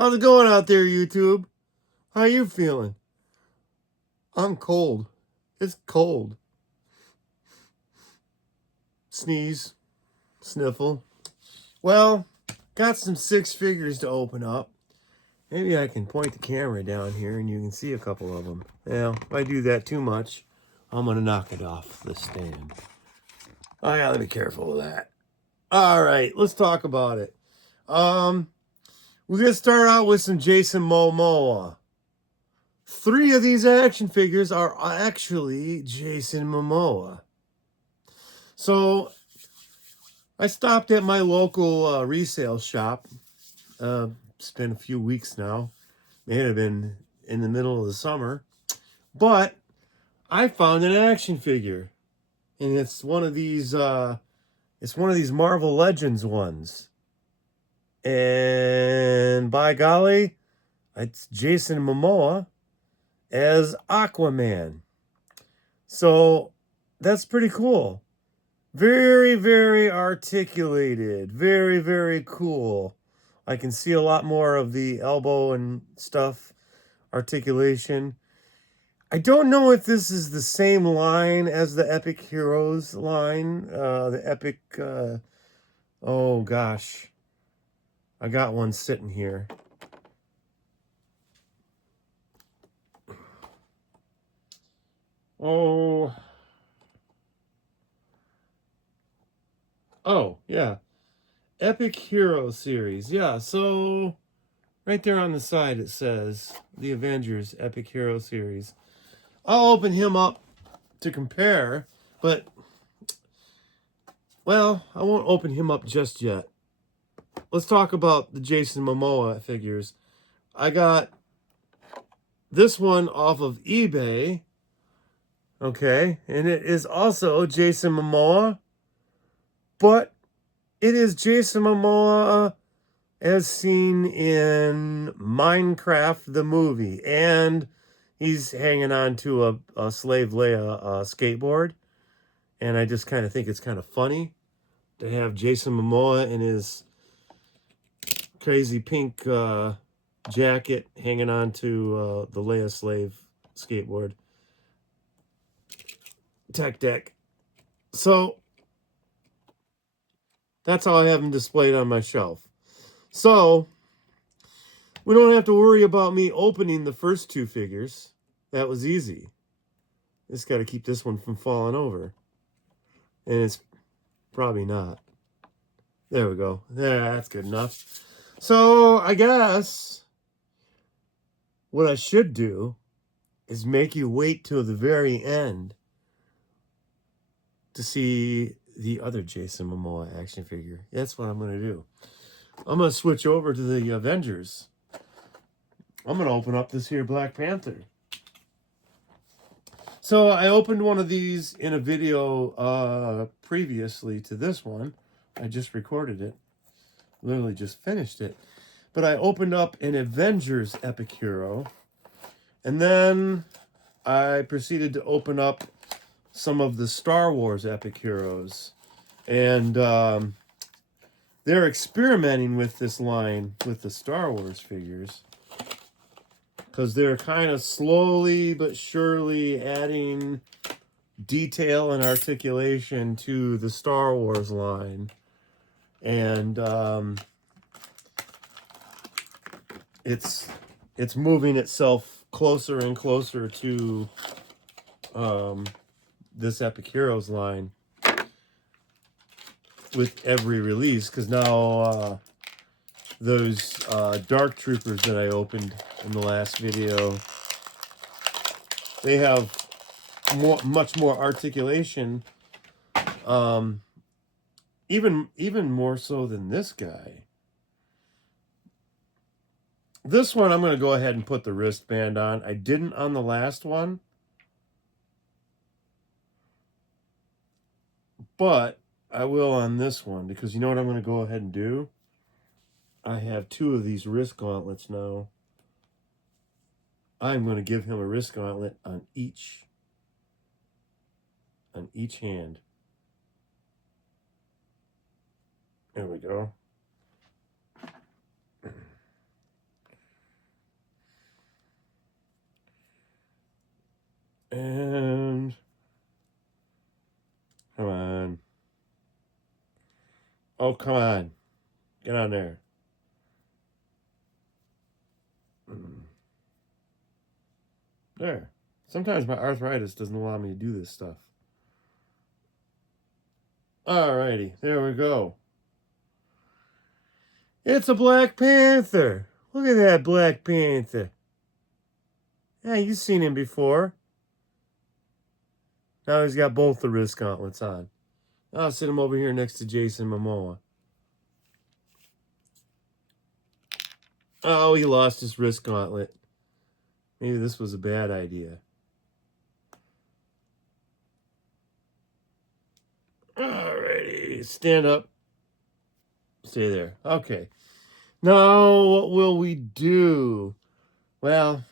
How's it going out there, YouTube? How you feeling? I'm cold. It's cold. Sneeze. Sniffle. Well, got some six figures to open up. Maybe I can point the camera down here and you can see a couple of them. Well, if I do that too much, I'm going to knock it off the stand. I gotta be careful with that. All right, let's talk about it. We're going to start out with some Jason Momoa. 3 of these action figures are actually Jason Momoa. So I stopped at my local resale shop. It's been a few weeks now. May have been in the middle of the summer. But I found an action figure. And it's one of these Marvel Legends ones. And by golly, it's Jason Momoa as Aquaman. So that's pretty cool. Very, very articulated. Very, very cool. I can see a lot more of the elbow and stuff articulation. I don't know if this is the same line as the Epic Heroes line. The Epic... oh, gosh. I got one sitting here. Oh, yeah. Epic Hero series. Yeah, so right there on the side it says the Avengers Epic Hero series. I'll open him up to compare, but, well, I won't open him up just yet. Let's talk about the Jason Momoa figures. I got this one off of eBay. Okay, and it is also Jason Momoa, but it is Jason Momoa as seen in Minecraft the movie, and he's hanging on to a Slave Leia skateboard, and I just kind of think it's kind of funny to have Jason Momoa in his crazy pink jacket hanging on to the Leia Slave skateboard. Tech deck. So that's how I have them displayed on my shelf. So we don't have to worry about me opening the first 2 figures. That was easy. Just got to keep this one from falling over. And it's probably not. There we go. Yeah, that's good enough. So I guess what I should do is make you wait till the very end to see the other Jason Momoa action figure. That's what I'm going to do. I'm going to switch over to the Avengers. I'm going to open up this here Black Panther. So I opened one of these in a video previously to this one. I just recorded it. Literally just finished it. But I opened up an Avengers Epic Hero. And then I proceeded to open up some of the Star Wars Epic Heroes. And they're experimenting with this line with the Star Wars figures, because they're kind of slowly but surely adding detail and articulation to the Star Wars line. And it's moving itself closer and closer to this Epic Heroes line with every release, because now those Dark Troopers that I opened in the last video, they have much more articulation, even more so than this guy. This one I'm going to go ahead and put the wristband on. I didn't on the last one, but I will on this one, because you know what I'm going to go ahead and do? I have 2 of these wrist gauntlets now. I'm going to give him a wrist gauntlet on each hand. There we go. And come on. Oh, come on. Get on there. There. Sometimes my arthritis doesn't allow me to do this stuff. Alrighty, there we go. It's a Black Panther. Look at that Black Panther. Yeah, you've seen him before. Now he's got both the wrist gauntlets on. I'll sit him over here next to Jason Momoa. Oh, he lost his wrist gauntlet. Maybe this was a bad idea. Alrighty, stand up. Stay there. Okay. Now, what will we do? Well,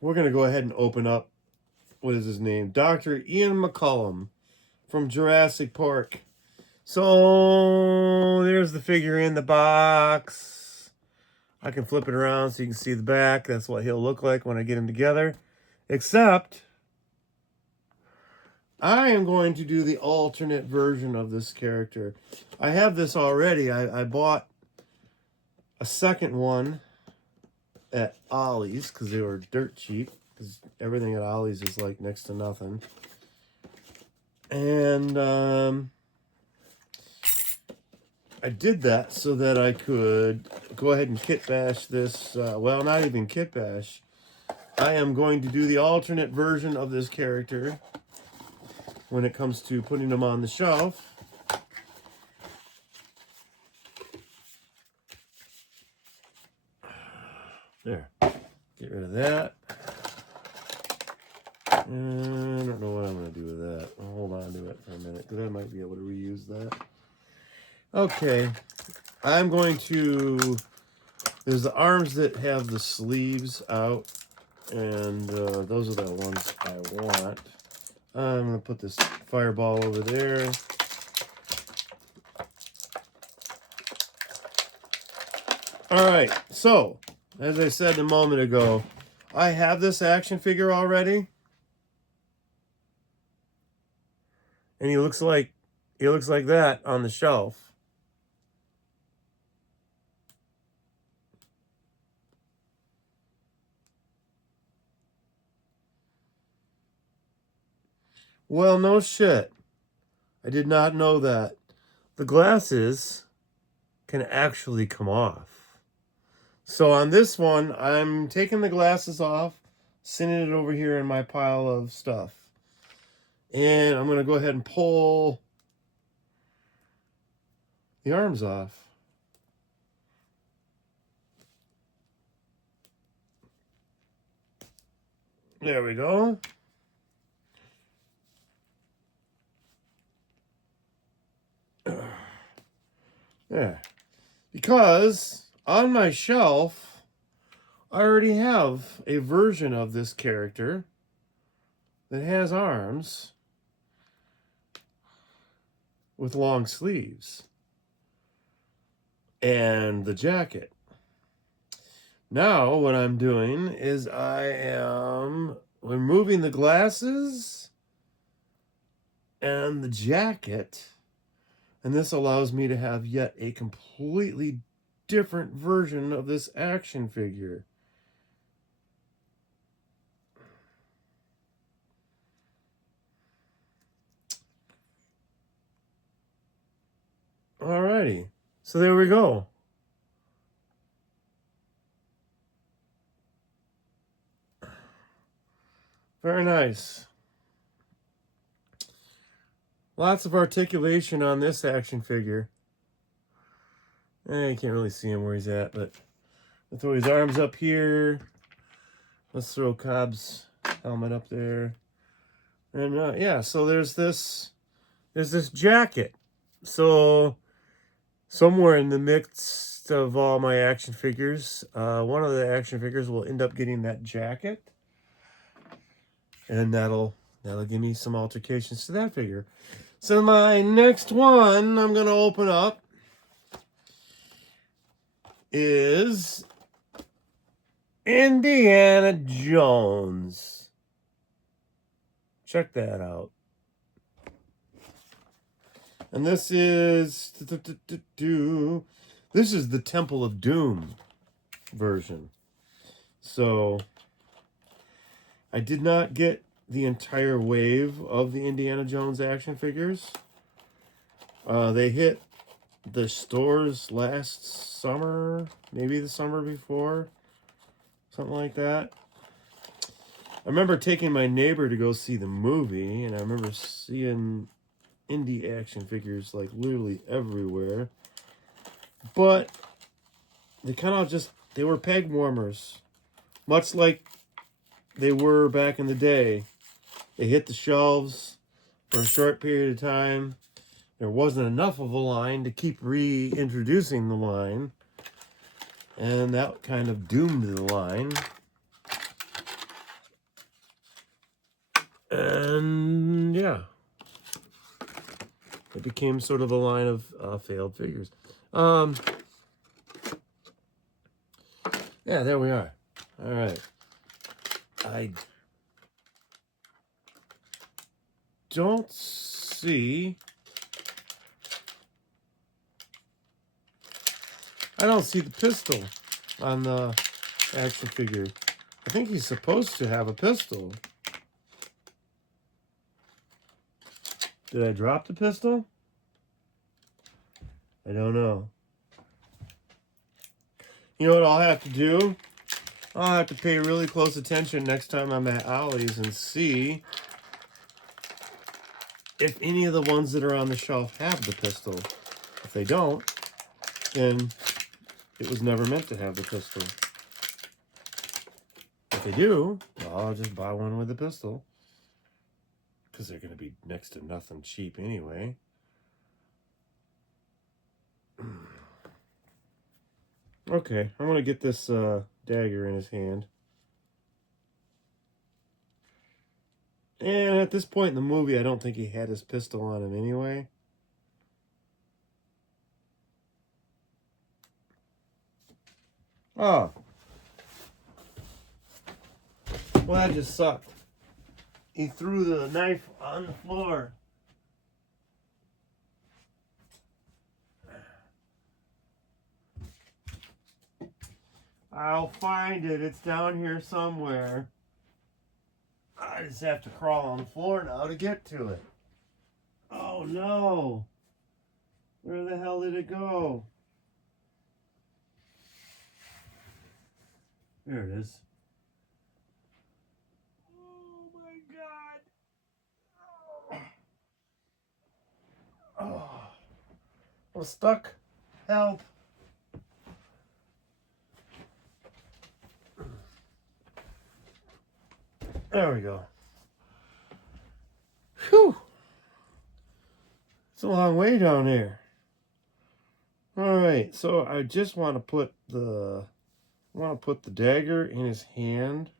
we're going to go ahead and open up, what is his name? Dr. Ian Maculumn from Jurassic Park. So, there's the figure in the box. I can flip it around so you can see the back. That's what he'll look like when I get him together. Except, I am going to do the alternate version of this character. I have this already. I bought a second one at Ollie's because they were dirt cheap. Because everything at Ollie's is like next to nothing. And I did that so that I could go ahead and kit bash this. Well, not even kit bash. I am going to do the alternate version of this character when it comes to putting them on the shelf. There. Get rid of that. And I don't know what I'm going to do with that. I'll hold on to it for a minute because I might be able to reuse that. Okay. I'm going to... There's the arms that have the sleeves out. And those are the ones I want. I'm going to put this fireball over there. Alright, so, as I said a moment ago, I have this action figure already. And he looks like that on the shelf. Well, no shit. I did not know that. The glasses can actually come off. So on this one, I'm taking the glasses off, sending it over here in my pile of stuff. And I'm going to go ahead and pull the arms off. There we go. Yeah. Because on my shelf, I already have a version of this character that has arms with long sleeves and the jacket. Now what I'm doing is I am removing the glasses and the jacket, and this allows me to have yet a completely different version of this action figure. Alrighty, so there we go. Very nice. Lots of articulation on this action figure. You can't really see him where he's at, but I'll throw his arms up here. Let's throw Cobb's helmet up there. And yeah, so there's this jacket. So somewhere in the midst of all my action figures, one of the action figures will end up getting that jacket. And that'll give me some altercations to that figure. So my next one I'm going to open up is Indiana Jones. Check that out. And this is this is the Temple of Doom version. So I did not get the entire wave of the Indiana Jones action figures. They hit the stores last summer, maybe the summer before, something like that. I remember taking my neighbor to go see the movie, and I remember seeing indie action figures like literally everywhere. But they kind of just, they were peg warmers, much like they were back in the day. They hit the shelves for a short period of time. There wasn't enough of a line to keep reintroducing the line, and that kind of doomed the line. And yeah, it became sort of a line of failed figures. Yeah, there we are. All right. I don't see... I don't see the pistol on the action figure. I think he's supposed to have a pistol. Did I drop the pistol? I don't know. You know what I'll have to do? I'll have to pay really close attention next time I'm at Ollie's and see if any of the ones that are on the shelf have the pistol. If they don't, then it was never meant to have the pistol. If they do, well, I'll just buy one with a pistol, because they're going to be next to nothing cheap anyway. Okay, I'm going to get this dagger in his hand. And at this point in the movie, I don't think he had his pistol on him anyway. Oh. Well, that just sucked. He threw the knife on the floor. I'll find it. It's down here somewhere. I just have to crawl on the floor now to get to it. Oh no. Where the hell did it go? There it is. Oh my God. Oh. I'm stuck. Help. There we go. Whew. It's a long way down there. Alright, so I just want to put the dagger in his hand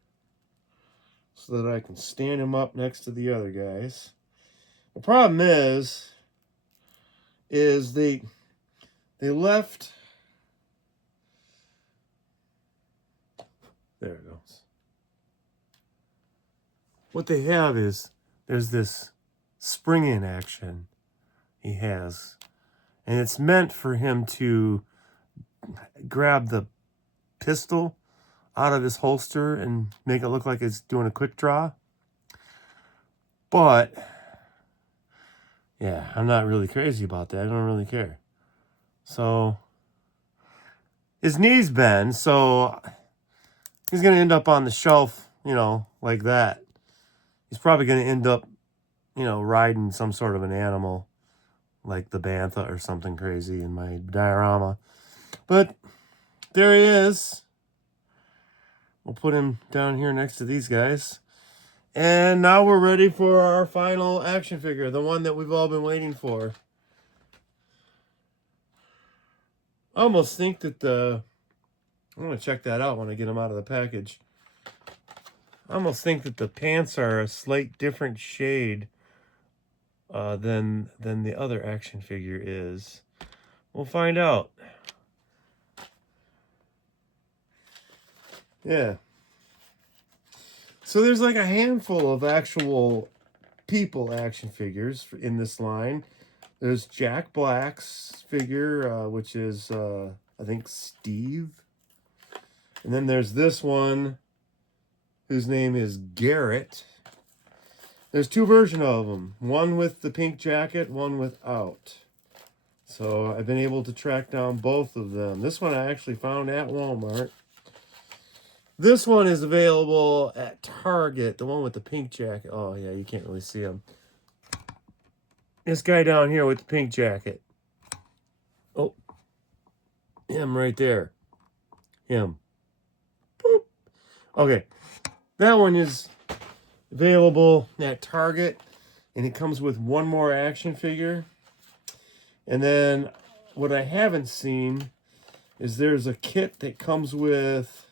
so that I can stand him up next to the other guys. The problem is they left. There it goes. What they have is there's this spring-in action he has, and it's meant for him to grab the pistol out of his holster and make it look like it's doing a quick draw. But yeah, I'm not really crazy about that. I don't really care. So his knees bend, so he's going to end up on the shelf, you know, like that. He's probably going to end up, you know, riding some sort of an animal like the bantha or something crazy in my diorama. But there he is. We'll put him down here next to these guys. And now we're ready for our final action figure, the one that we've all been waiting for. I almost think that I'm going to check that out when I get them out of the package. I almost think that the pants are a slight different shade than the other action figure is. We'll find out. Yeah. So there's like a handful of actual people action figures in this line. There's Jack Black's figure, which is, I think, Steve. And then there's this one, whose name is Garrett. There's two versions of them. One with the pink jacket, one without. So I've been able to track down both of them. This one I actually found at Walmart. This one is available at Target. The one with the pink jacket. Oh, yeah, you can't really see him. This guy down here with the pink jacket. Oh, him right there. Him. Boop. Okay, that one is available at Target, and it comes with one more action figure. And then what I haven't seen is there's a kit that comes with,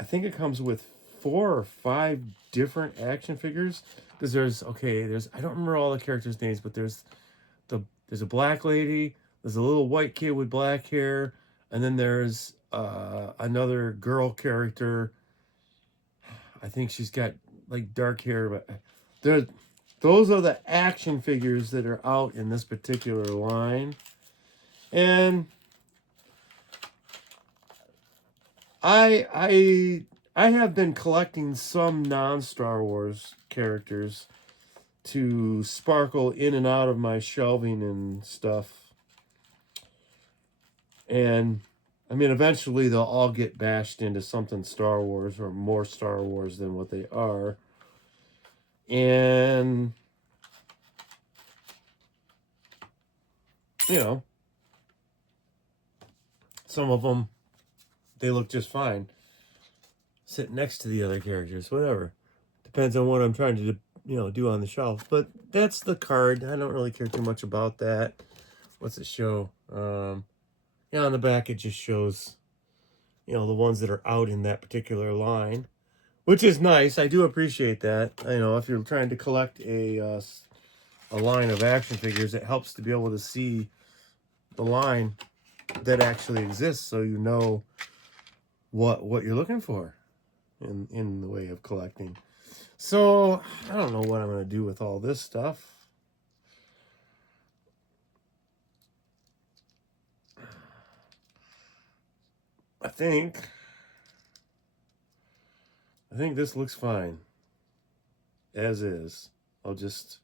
I think it comes with 4 or 5 different action figures. Because there's, I don't remember all the characters' names, but there's a black lady, there's a little white kid with black hair, and then there's another girl character. I think she's got like dark hair, but those are the action figures that are out in this particular line. And I have been collecting some non-Star Wars characters to sparkle in and out of my shelving and stuff. And I mean, eventually they'll all get bashed into something Star Wars or more Star Wars than what they are. And, you know, some of them, they look just fine sitting next to the other characters, whatever. Depends on what I'm trying to, do on the shelf. But that's the card. I don't really care too much about that. What's it show? On the back it just shows, the ones that are out in that particular line, which is nice. I do appreciate that. If you're trying to collect a line of action figures, it helps to be able to see the line that actually exists, so you know what you're looking for in the way of collecting. So I don't know what I'm going to do with all this stuff. I think this looks fine as is. I'll just,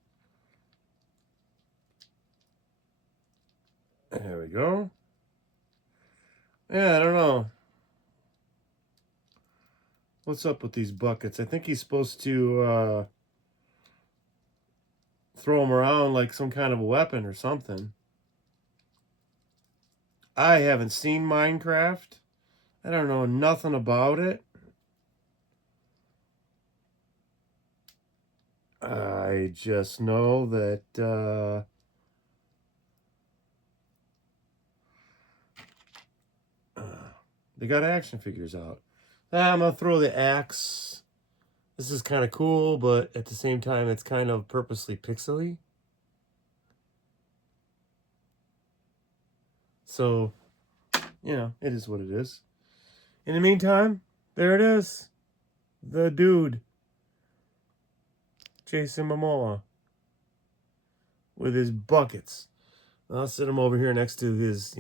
there we go. Yeah, I don't know what's up with these buckets. I think he's supposed to throw them around like some kind of a weapon or something. I haven't seen Minecraft. I don't know nothing about it. I just know that they got action figures out. I'm going to throw the axe. This is kind of cool, but at the same time, it's kind of purposely pixely. So, it is what it is. In the meantime, there it is. The dude. Jason Momoa. With his buckets. I'll sit him over here next to his,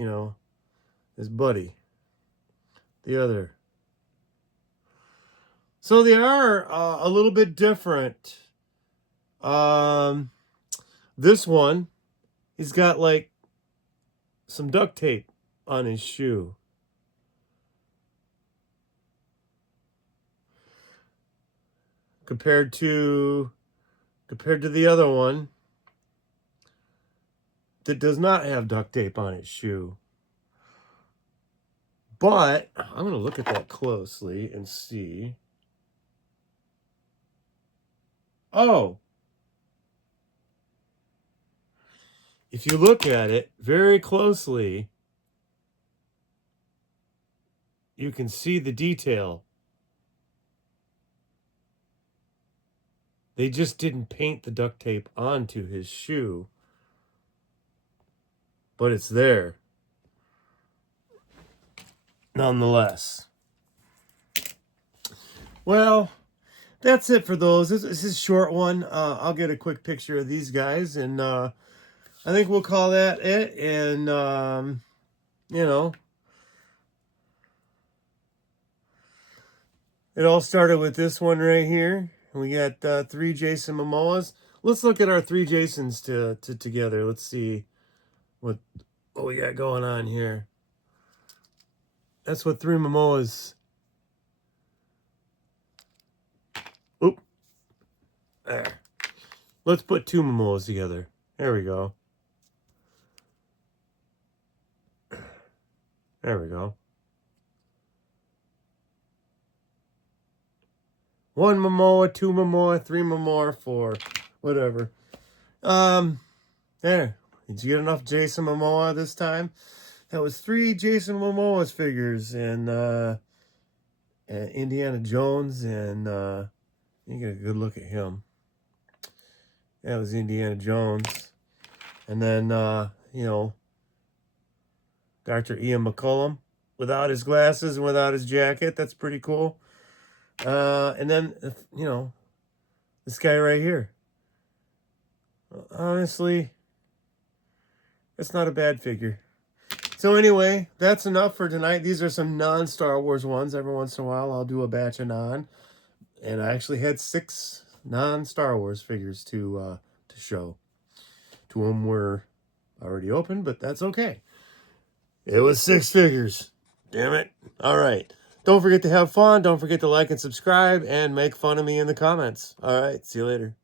his buddy. The other. So they are a little bit different. This one, he's got like some duct tape on his shoe. Compared to the other one that does not have duct tape on its shoe. But I'm going to look at that closely and see. Oh. If you look at it very closely, you can see the detail. They just didn't paint the duct tape onto his shoe, but it's there. nonetheless. Well, that's it for those. This is a short one. I'll get a quick picture of these guys, and I think we'll call that it. And, you know, it all started with this one right here. We got 3 Jason Momoas. Let's look at our 3 Jasons together. Let's see what we got going on here. That's what 3 Momoas. Oop. There. Let's put 2 Momoas together. There we go. There we go. 1 Momoa, 2 Momoa, 3 Momoa, 4. Whatever. There. Did you get enough Jason Momoa this time? That was 3 Jason Momoa's figures, and Indiana Jones, and you get a good look at him. That was Indiana Jones. And then, you know, Dr. Ian Maculumn without his glasses and without his jacket. That's pretty cool. And then, you know, this guy right here. Honestly, it's not a bad figure. So anyway, that's enough for tonight. These are some non-Star Wars ones. Every once in a while, I'll do a batch of non. And I actually had 6 non-Star Wars figures to show. 2 of them were already open, but that's okay. It was 6 figures. Damn it. All right. Don't forget to have fun. Don't forget to like and subscribe and make fun of me in the comments. All right. See you later.